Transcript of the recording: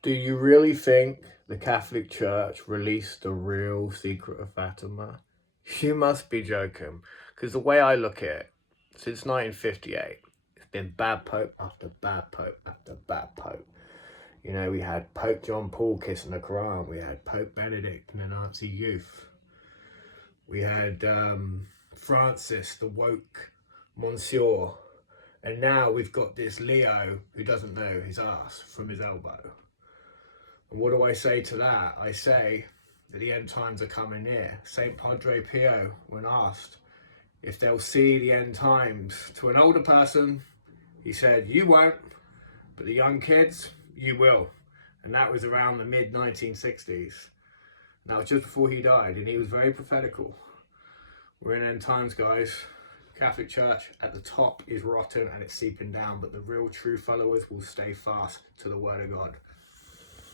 Do you really think the Catholic Church released the real secret of Fatima? You must be joking. Because the way I look at it, since 1958, it's been bad pope after bad pope after bad pope. You know, we had Pope John Paul kissing the Quran. We had Pope Benedict and the Nazi youth. We had Francis, the woke Monsieur. And now we've got this Leo who doesn't know his ass from his elbow. And what do I say to that? I say that the end times are coming near. St. Padre Pio, when asked if they'll see the end times to an older person, he said, "You won't, but the young kids, you will." And that was around the mid 1960s. That was just before he died, and he was very prophetical. We're in end times, guys. Catholic Church at the top is rotten and it's seeping down, but the real true followers will stay fast to the Word of God.